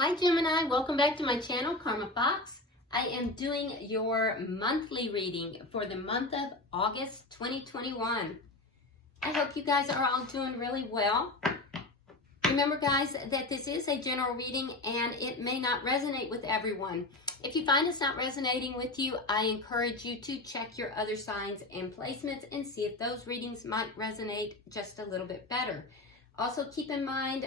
Hi Gemini, welcome back to my channel, Karma Fox. I am doing your monthly reading for the month of August 2021. I hope you guys are all doing really well. Remember guys that this is a general reading and it may not resonate with everyone. If you find it's not resonating with you, I encourage you to check your other signs and placements and see if those readings might resonate just a little bit better. Also keep in mind,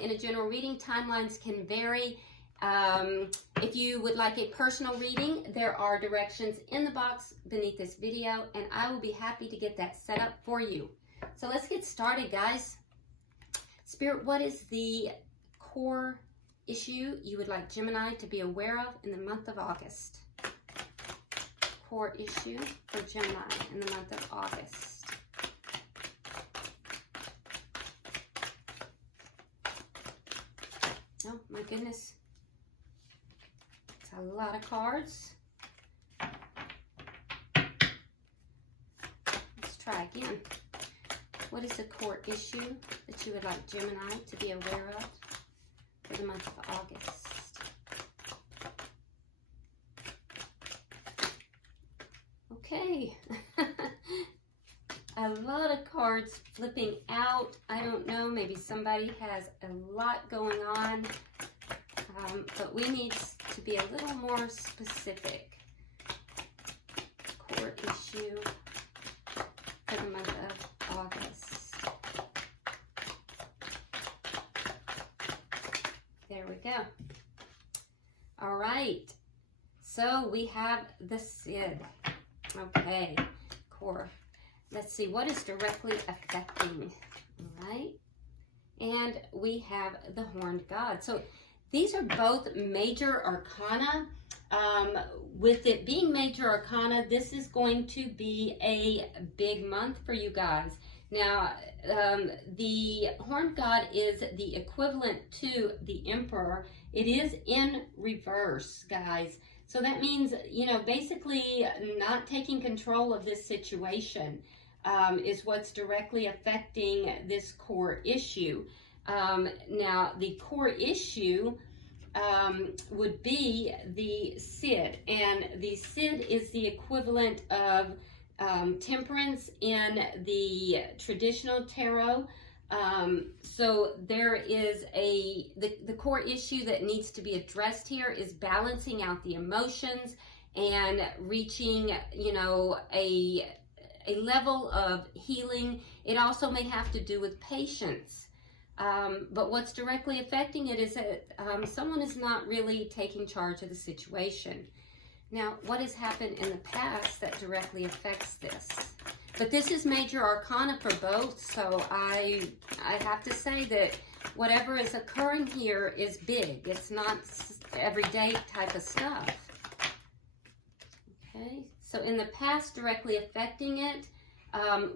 in a general reading, timelines can vary. If you would like a personal reading, there are directions in the box beneath this video, and I will be happy to get that set up for you. So let's get started, guys. Spirit, what is the core issue you would like Gemini to be aware of in the month of August? Core issue for Gemini in the month of August. Oh my goodness, it's a lot of cards. Let's try again. What is the core issue that you would like Gemini to be aware of for the month of August? Okay. A lot of cards flipping out. I don't know, maybe somebody has a lot going on, but we need to be a little more specific. Core issue for the month of August. There we go. All right, so we have the Cid. Okay, core. Let's see what is directly affecting, all right? And we have the Horned God. So these are both major arcana. With it being major arcana, this is going to be a big month for you guys. Now, the Horned God is the equivalent to the Emperor. It is in reverse, guys. So that means, you know, basically not taking control of this situation. Is what's directly affecting this core issue. Now, the core issue would be the Cid, and the Cid is the equivalent of temperance in the traditional tarot. So there is the core issue that needs to be addressed here is balancing out the emotions and reaching, you know, a level of healing. It also may have to do with patience. But what's directly affecting it is that someone is not really taking charge of the situation. Now, what has happened in the past that directly affects this? But this is major arcana for both, so I have to say that whatever is occurring here is big. It's not everyday type of stuff. Okay. So in the past, directly affecting it,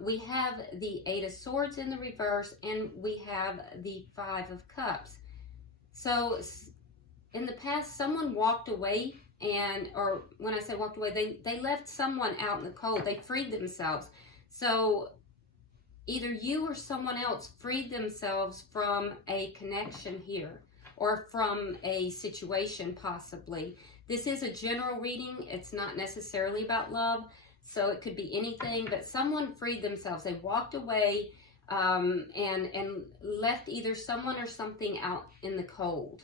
we have the Eight of Swords in the reverse, and we have the Five of Cups. So in the past, someone walked away, or when I say walked away, they left someone out in the cold. They freed themselves. So either you or someone else freed themselves from a connection here, or from a situation possibly. This is a general reading. It's not necessarily about love, so it could be anything, but someone freed themselves. They walked away and left either someone or something out in the cold.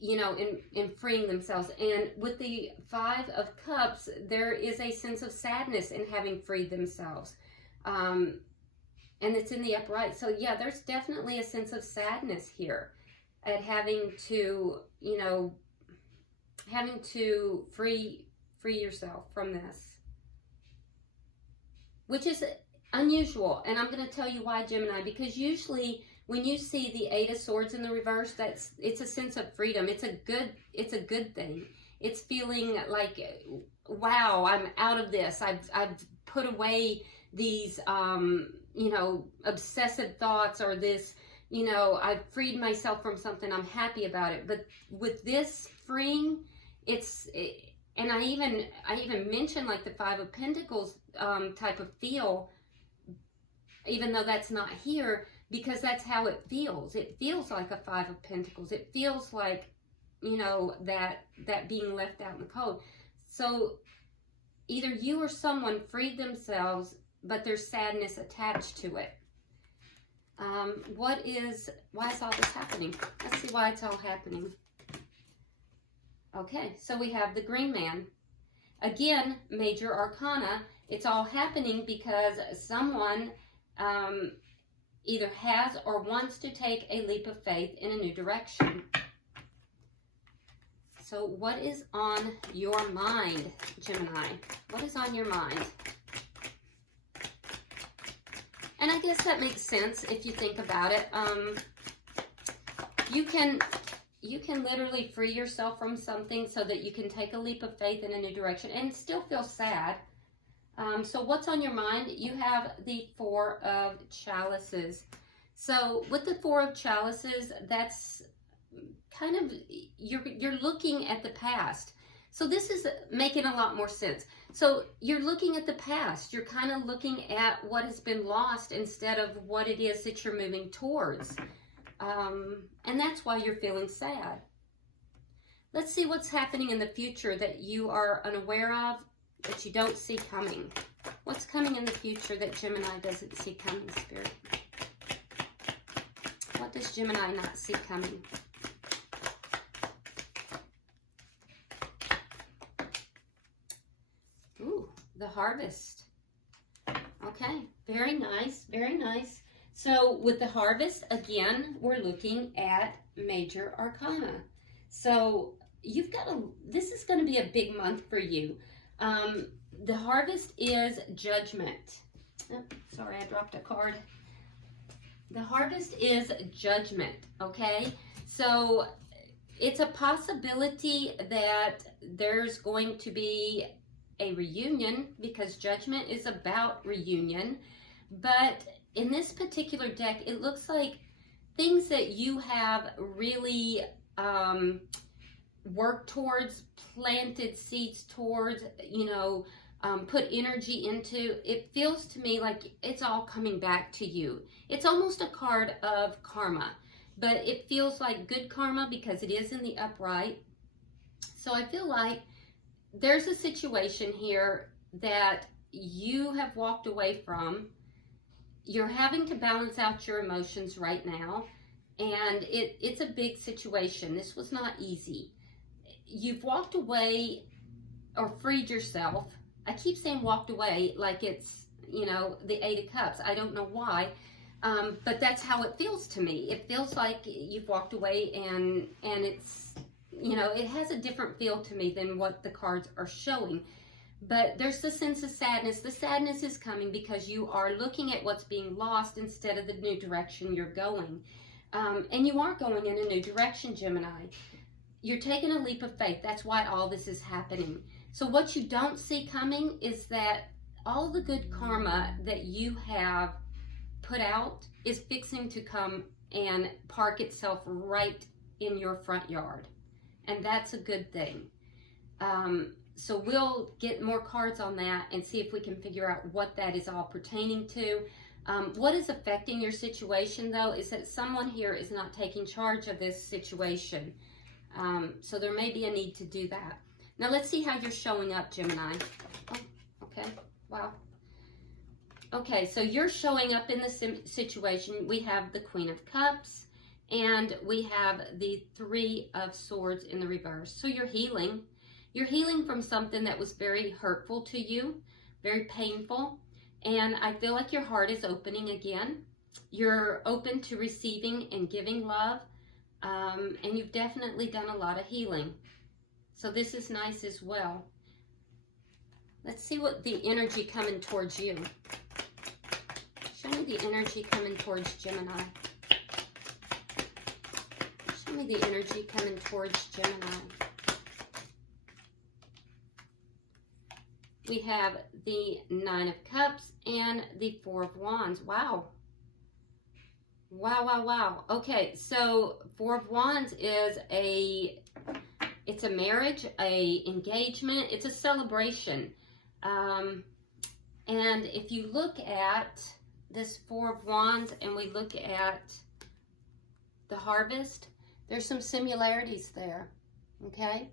You know, in freeing themselves. And with the Five of Cups, there is a sense of sadness in having freed themselves. And it's in the upright. So yeah, there's definitely a sense of sadness here at having to, you know, having to free yourself from this, which is unusual. And I'm going to tell you why, Gemini, because usually when you see the Eight of Swords in the reverse, it's a sense of freedom. It's a good thing. It's feeling like, wow, I'm out of this. I've put away these you know, obsessive thoughts, or this, you know, I've freed myself from something. I'm happy about it. But with this freeing, and I even mentioned like the Five of Pentacles type of feel, even though that's not here. because that's how it feels. It feels like a Five of Pentacles. It feels like, you know, that being left out in the cold. So either you or someone freed themselves, but there's sadness attached to it. Why is all this happening? Let's see why it's all happening. Okay, so we have the Green Man. Again, Major Arcana. It's all happening because someone either has or wants to take a leap of faith in a new direction. So what is on your mind, Gemini? What is on your mind? And I guess that makes sense if you think about it. You can literally free yourself from something so that you can take a leap of faith in a new direction and still feel sad. So what's on your mind? You have the Four of Chalices. So with the Four of Chalices, that's kind of, you're looking at the past. So this is making a lot more sense. So you're looking at the past. You're kind of looking at what has been lost instead of what it is that you're moving towards. And that's why you're feeling sad. Let's see what's happening in the future that you are unaware of, that you don't see coming. What's coming in the future that Gemini doesn't see coming, Spirit? What does Gemini not see coming? Ooh, the Harvest. Okay, very nice, very nice. So with the Harvest, again, we're looking at Major Arcana. So you've got this is going to be a big month for you. The Harvest is Judgment. Oh, sorry, I dropped a card. The Harvest is Judgment, okay? So it's a possibility that there's going to be a reunion, because Judgment is about reunion. But in this particular deck, it looks like things that you have really worked towards, planted seeds towards, you know, put energy into, it feels to me like it's all coming back to you. It's almost a card of karma, but it feels like good karma because it is in the upright. So I feel like there's a situation here that you have walked away from. You're having to balance out your emotions right now, and it's a big situation. This was not easy. You've walked away or freed yourself. I keep saying walked away like it's, you know, the Eight of Cups. I don't know why, but that's how it feels to me. It feels like you've walked away, and it's, you know, it has a different feel to me than what the cards are showing. But there's the sense of sadness. The sadness is coming because you are looking at what's being lost instead of the new direction you're going. And you are going in a new direction, Gemini. You're taking a leap of faith. That's why all this is happening. So what you don't see coming is that all the good karma that you have put out is fixing to come and park itself right in your front yard. And that's a good thing. So we'll get more cards on that and see if we can figure out what that is all pertaining to. What is affecting your situation, though, is that someone here is not taking charge of this situation. So there may be a need to do that. Now let's see how you're showing up, Gemini. Oh, okay. Wow. Okay, so you're showing up in this situation. We have the Queen of Cups, and we have the Three of Swords in the reverse. So you're healing. You're healing from something that was very hurtful to you, very painful. And I feel like your heart is opening again. You're open to receiving and giving love. And you've definitely done a lot of healing. So this is nice as well. Let's see what the energy coming towards you. Show me the energy coming towards Gemini. Show me the energy coming towards Gemini. We have the Nine of Cups and the Four of Wands. Wow. Wow, wow, wow. Okay, so Four of Wands is it's a marriage, a engagement, it's a celebration. And if you look at this Four of Wands and we look at the harvest, there's some similarities there, okay?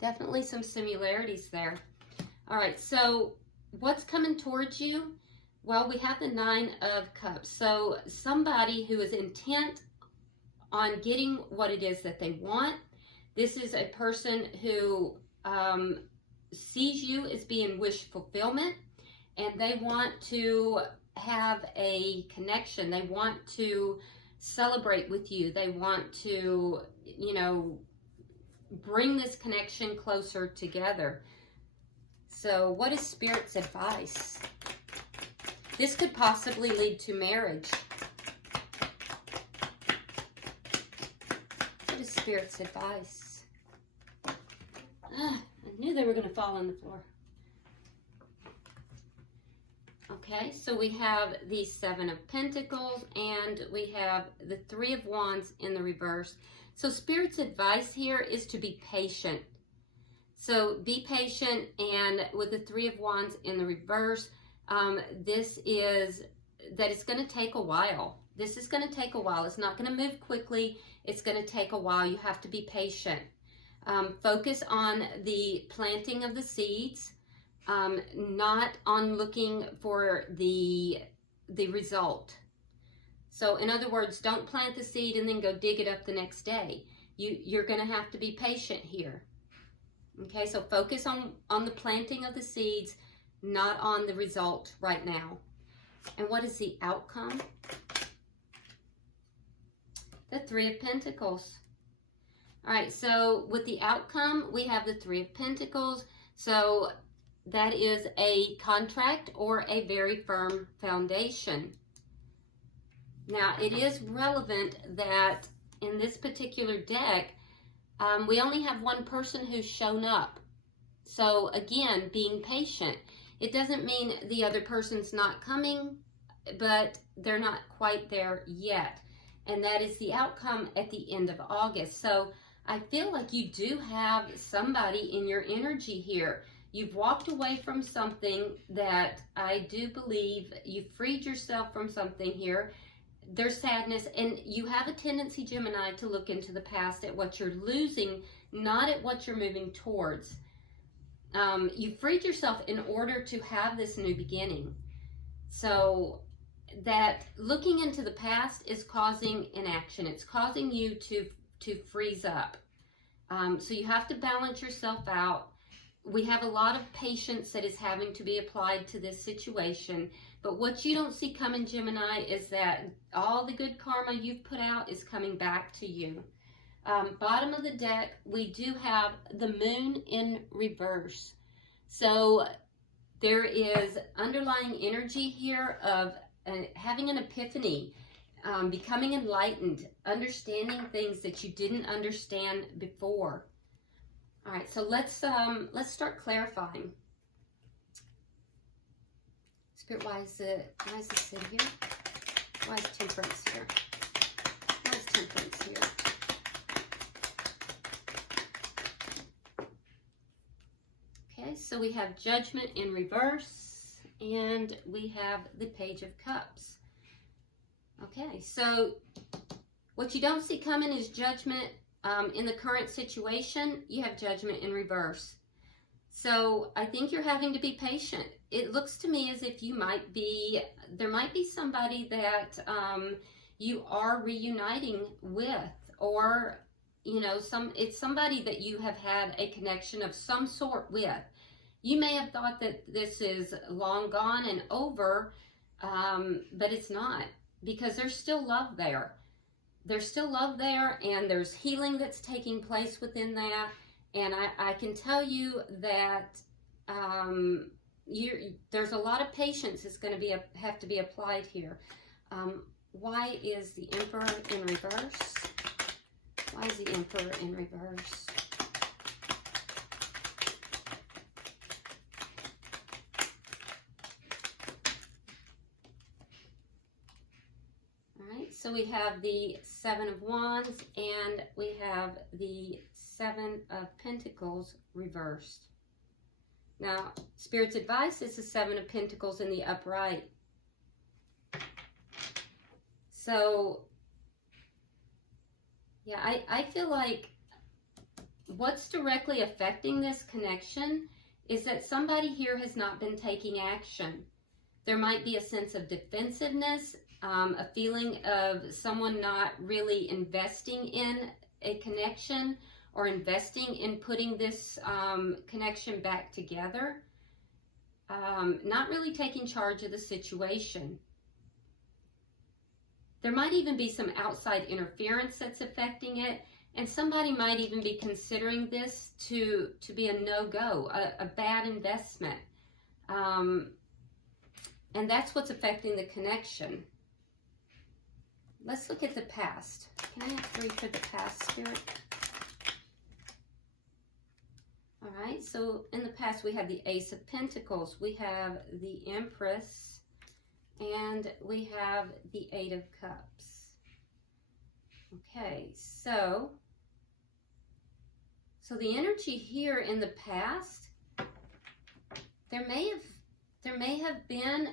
Definitely some similarities there. All right, so what's coming towards you? Well, we have the Nine of Cups. So somebody who is intent on getting what it is that they want. This is a person who sees you as being wish fulfillment, and they want to have a connection. They want to celebrate with you. They want to, you know, bring this connection closer together. So what is Spirit's advice? This could possibly lead to marriage. What is Spirit's advice? I knew they were going to fall on the floor. Okay, so we have the Seven of Pentacles and we have the Three of Wands in the reverse. So Spirit's advice here is to be patient. So be patient, and with the Three of Wands in the reverse, this is that it's going to take a while. This is going to take a while. It's not going to move quickly. It's going to take a while. You have to be patient. Focus on the planting of the seeds, not on looking for the result. So in other words, don't plant the seed and then go dig it up the next day. You're going to have to be patient here. Okay, so focus on the planting of the seeds, not on the result right now. And what is the outcome? The Three of Pentacles. All right, so with the outcome, we have the Three of Pentacles. So that is a contract or a very firm foundation. Now, it is relevant that in this particular deck, we only have one person who's shown up. So again, being patient. It doesn't mean the other person's not coming, but they're not quite there yet. And that is the outcome at the end of August. So I feel like you do have somebody in your energy here. You've walked away from something that I do believe you've freed yourself from something here. There's sadness, and you have a tendency, Gemini, to look into the past at what you're losing, not at what you're moving towards. You freed yourself in order to have this new beginning. So that looking into the past is causing inaction. It's causing you to freeze up. So you have to balance yourself out. We have a lot of patience that is having to be applied to this situation. But what you don't see coming, Gemini, is that all the good karma you've put out is coming back to you. Bottom of the deck, we do have the Moon in reverse. So there is underlying energy here of having an epiphany, becoming enlightened, understanding things that you didn't understand before. All right, so let's start clarifying. Spirit, why is the Cid here? Why is Temperance here? Why is Temperance here? Okay, so we have Judgment in reverse, and we have the Page of Cups. Okay, so what you don't see coming is Judgment. In the current situation, you have Judgment in reverse. So I think you're having to be patient. It looks to me as if there might be somebody that you are reuniting with, or, you know, it's somebody that you have had a connection of some sort with. You may have thought that this is long gone and over, but it's not, because there's still love there. There's still love there, and there's healing that's taking place within that. And I can tell you that there's a lot of patience that's going to have to be applied here. Why is the Emperor in reverse? Why is the Emperor in reverse? So we have the Seven of Wands and we have the Seven of Pentacles reversed. Now, Spirit's advice is the Seven of Pentacles in the upright. So, yeah, I feel like what's directly affecting this connection is that somebody here has not been taking action. There might be a sense of defensiveness, a feeling of someone not really investing in a connection or investing in putting this connection back together. Not really taking charge of the situation. There might even be some outside interference that's affecting it, and somebody might even be considering this to be a no-go, a bad investment. And that's what's affecting the connection. Let's look at the past. Can I have 3 for the past, Spirit? All right, so in the past we have the Ace of Pentacles, we have the Empress, and we have the 8 of Cups. Okay, so the energy here in the past, there may have been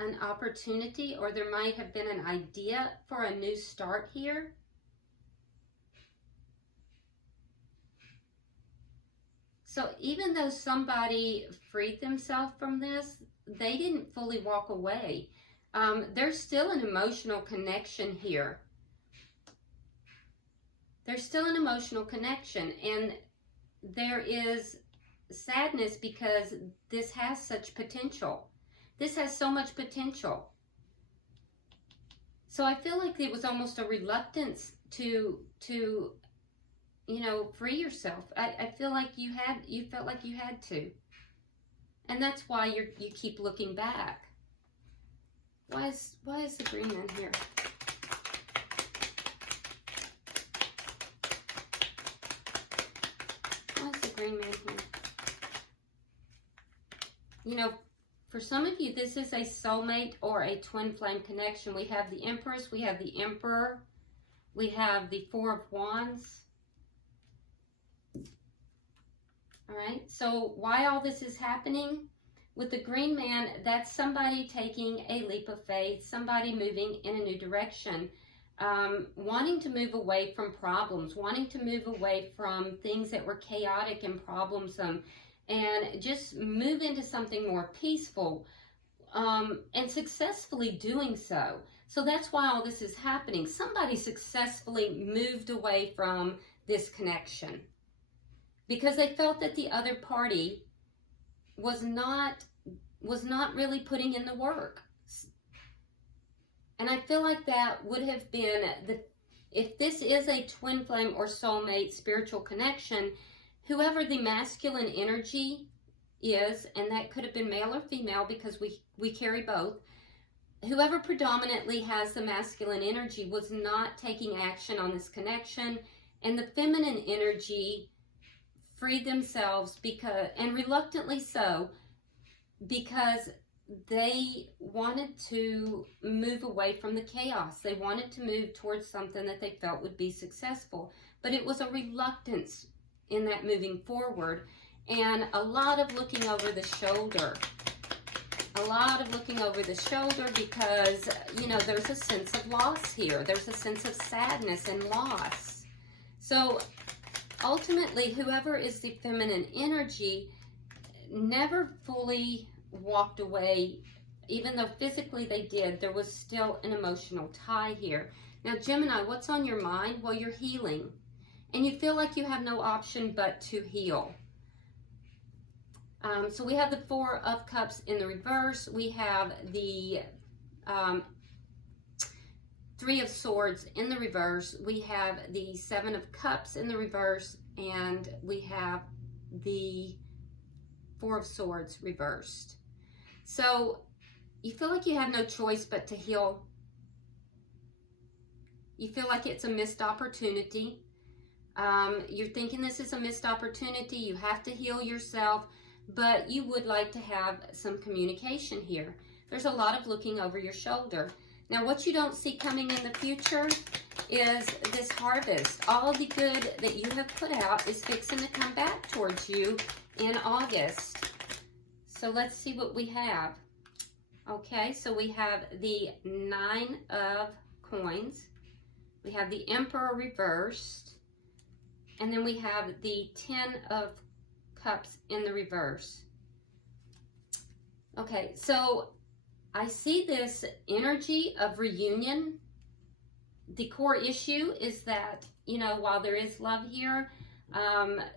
an opportunity, or there might have been an idea for a new start here. So even though somebody freed themselves from this, they didn't fully walk away. There's still an emotional connection here. There's still an emotional connection, and there is sadness because this has such potential. This has so much potential. So I feel like it was almost a reluctance to you know, free yourself. I feel like you felt like you had to. And that's why you keep looking back. Why is the Green Man here? Why is the Green Man here? You know, for some of you, this is a soulmate or a twin flame connection. We have the Empress, we have the Emperor, we have the 4 of Wands. All right, so why all this is happening? With the Green Man, that's somebody taking a leap of faith, somebody moving in a new direction, wanting to move away from problems, wanting to move away from things that were chaotic and problemsome, and just move into something more peaceful, and successfully doing so. So that's why all this is happening. Somebody successfully moved away from this connection because they felt that the other party was not really putting in the work. And I feel like that would have been if this is a twin flame or soulmate spiritual connection, whoever the masculine energy is, and that could have been male or female because we carry both, whoever predominantly has the masculine energy was not taking action on this connection, and the feminine energy freed themselves and reluctantly so, because they wanted to move away from the chaos. They wanted to move towards something that they felt would be successful, but it was a reluctance in that moving forward, and a lot of looking over the shoulder. A lot of looking over the shoulder because, you know, there's a sense of loss here. There's a sense of sadness and loss. So ultimately, whoever is the feminine energy never fully walked away. Even though physically they did, there was still an emotional tie here. Now, Gemini, what's on your mind? Well, you're healing. And you feel like you have no option but to heal. So we have the 4 of Cups in the reverse. We have the 3 of Swords in the reverse. We have the 7 of Cups in the reverse. And we have the 4 of Swords reversed. So you feel like you have no choice but to heal. You feel like it's a missed opportunity. You're thinking this is a missed opportunity. You have to heal yourself, but you would like to have some communication here. There's a lot of looking over your shoulder. Now, what you don't see coming in the future is this harvest. All of the good that you have put out is fixing to come back towards you in August. So let's see what we have. Okay, so we have the 9 of Coins. We have the Emperor reversed. And then we have the 10 of Cups in the reverse. Okay, so I see this energy of reunion. The core issue is that, you know, while there is love here,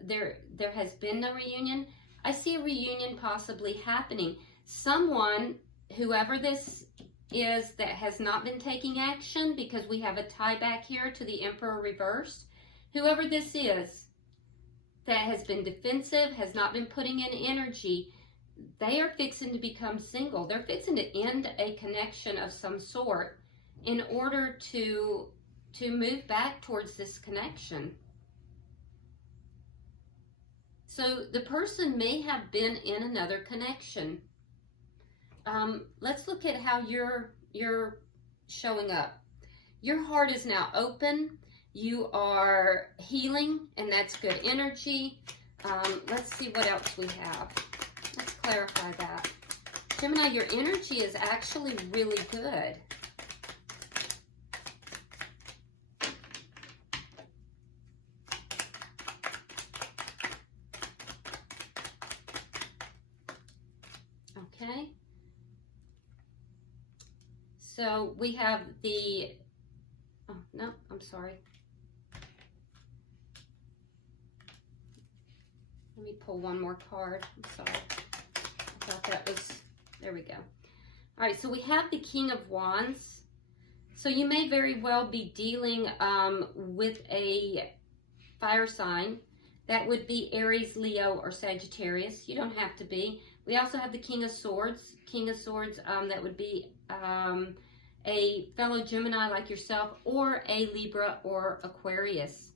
there has been no reunion. I see a reunion possibly happening. Someone, whoever this is, that has not been taking action, because we have a tie back here to the Emperor reversed. Whoever this is that has been defensive, has not been putting in energy, they are fixing to become single. They're fixing to end a connection of some sort in order to move back towards this connection. So the person may have been in another connection. Let's look at how you're showing up. Your heart is now open. You are healing, and that's good energy. Let's see what else we have. Let's clarify that. Gemini, your energy is actually really good. Okay. So we have the, oh, no, I'm sorry. Let me pull one more card. I'm sorry. I thought that was, there we go. All right, so we have the King of Wands. So you may very well be dealing with a fire sign. That would be Aries, Leo, or Sagittarius. You don't have to be. We also have the King of Swords. King of Swords, that would be a fellow Gemini like yourself, or a Libra or Aquarius.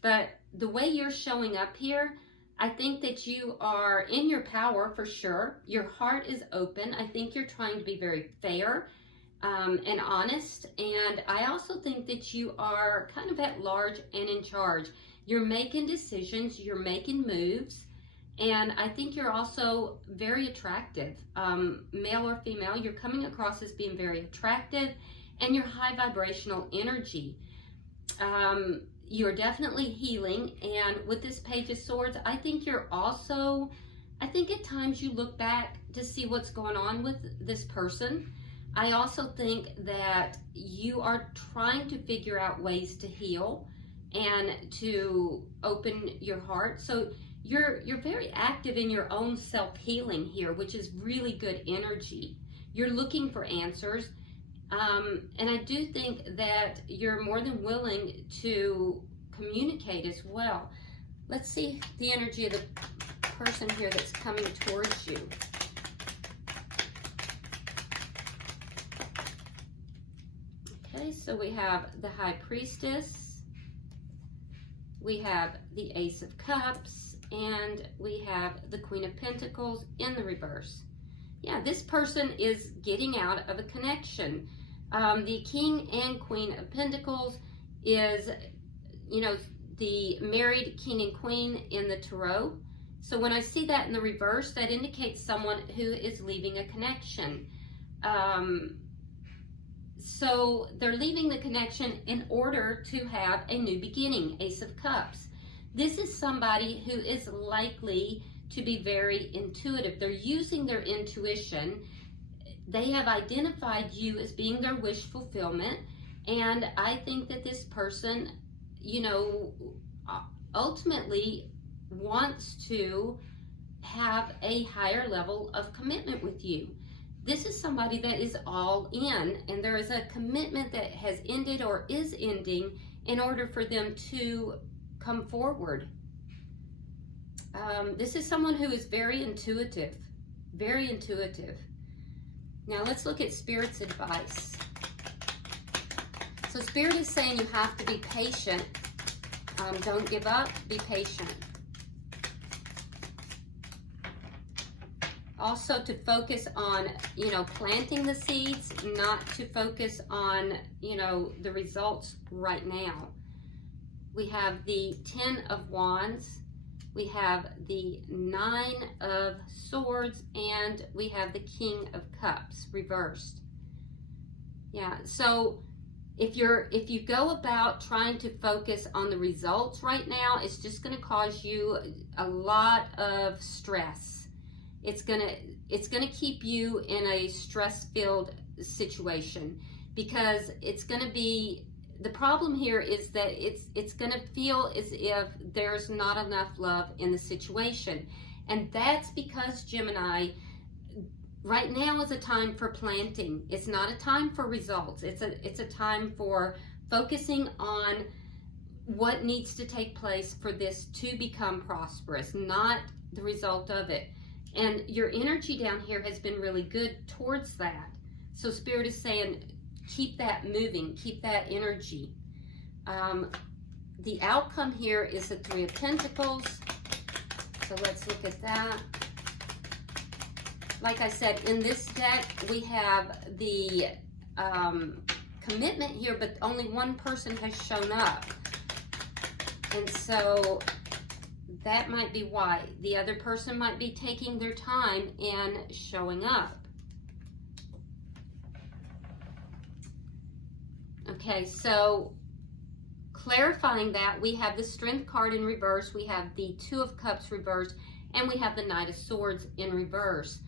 But the way you're showing up here, I think that you are in your power for sure. Your heart is open. I think you're trying to be very fair and honest. And I also think that you are kind of at large and in charge. You're making decisions. You're making moves. And I think you're also very attractive, male or female. You're coming across as being very attractive, and you're high vibrational energy. You're definitely healing, and with this Page of Swords, I think you're also, I think at times you look back to see what's going on with this person. I also think that you are trying to figure out ways to heal and to open your heart. So you're very active in your own self-healing here, which is really good energy. You're looking for answers. And I do think that you're more than willing to communicate as well. Let's see the energy of the person here that's coming towards you. Okay, so we have the High Priestess, we have the Ace of Cups, and we have the Queen of Pentacles in the reverse. Yeah, this person is getting out of a connection. The King and Queen of Pentacles is, you know, the married King and Queen in the Tarot. So when I see that in the reverse, that indicates someone who is leaving a connection. So they're leaving the connection in order to have a new beginning, Ace of Cups. This is somebody who is likely to be very intuitive. They're using their intuition. They have identified you as being their wish fulfillment. And I think that this person, you know, ultimately wants to have a higher level of commitment with you. This is somebody that is all in, and there is a commitment that has ended or is ending in order for them to come forward. This is someone who is very intuitive, very intuitive. Now let's look at Spirit's advice. So Spirit is saying you have to be patient. Don't give up, be patient. Also to focus on, you know, planting the seeds, not to focus on, you know, the results right now. We have the Ten of Wands, we have the 9 of Swords, and we have the King of Cups reversed. Yeah, so if you go about trying to focus on the results right now, it's just going to cause you a lot of stress. It's going to keep you in a stress-filled situation, because it's going to be, the problem here is that it's going to feel as if there's not enough love in the situation. And that's because, Gemini, right now is a time for planting. It's not a time for results. It's a time for focusing on what needs to take place for this to become prosperous, not the result of it. And your energy down here has been really good towards that. So Spirit is saying, keep that moving, keep that energy. The outcome here is the 3 of Pentacles. So let's look at that. Like I said, in this deck, we have the commitment here, but only one person has shown up. And so that might be why. The other person might be taking their time and showing up. Okay, so clarifying that, we have the Strength card in reverse, we have the 2 of Cups reversed, and we have the Knight of Swords in reverse,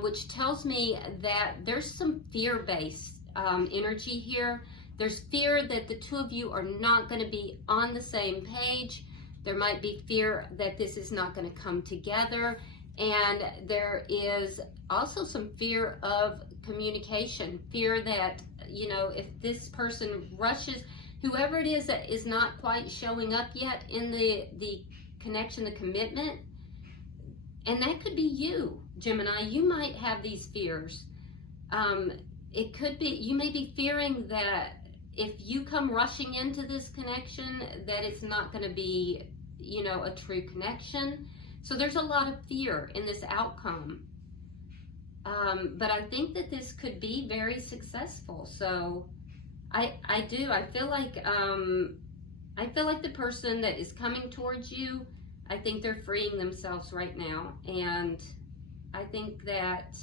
which tells me that there's some fear-based energy here. There's fear that the two of you are not going to be on the same page. There might be fear that this is not going to come together. And there is also some fear of communication, fear that, you know, if this person rushes, whoever it is that is not quite showing up yet in the connection, the commitment, and that could be you, Gemini. You might have these fears. It could be, you may be fearing that if you come rushing into this connection, that it's not going to be, you know, a true connection. So there's a lot of fear in this outcome. But I think that this could be very successful. So I feel like the person that is coming towards you, I think they're freeing themselves right now. And I think that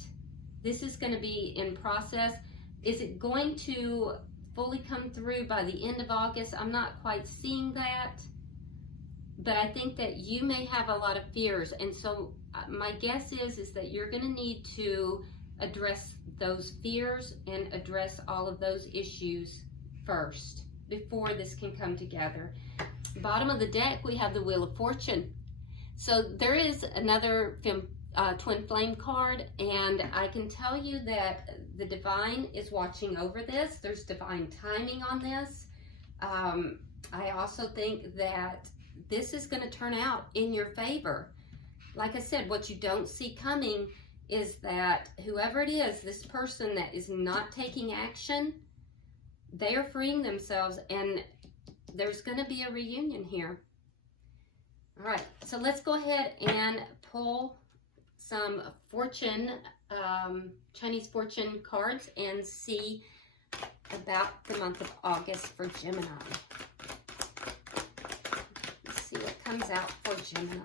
this is going to be in process. Is it going to fully come through by the end of August? I'm not quite seeing that. But I think that you may have a lot of fears. And so my guess is that you're going to need to address those fears and address all of those issues first before this can come together. Bottom of the deck, we have the Wheel of Fortune. So there is another twin flame card, and I can tell you that the divine is watching over this. There's divine timing on this. I also think that this is going to turn out in your favor. Like I said, what you don't see coming is that whoever it is, this person that is not taking action, they are freeing themselves, and there's going to be a reunion here. All right, so let's go ahead and pull some fortune, Chinese fortune cards and see about the month of August for Gemini. Let's see what comes out for Gemini.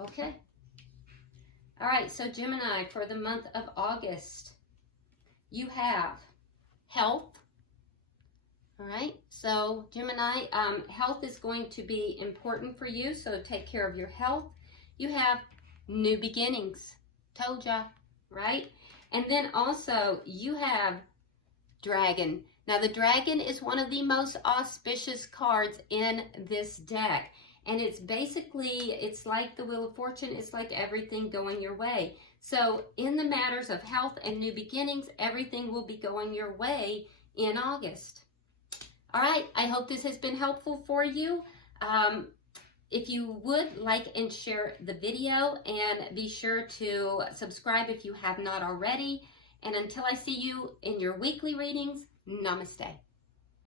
Okay. All right, so Gemini, for the month of August, you have health. All right, so Gemini, health is going to be important for you, so take care of your health. You have new beginnings, told ya, right? And then also you have dragon. Now the dragon is one of the most auspicious cards in this deck. And it's basically, it's like the Wheel of Fortune. It's like everything going your way. So in the matters of health and new beginnings, everything will be going your way in August. All right, I hope this has been helpful for you. If you would, like and share the video, and be sure to subscribe if you have not already. And until I see you in your weekly readings, namaste.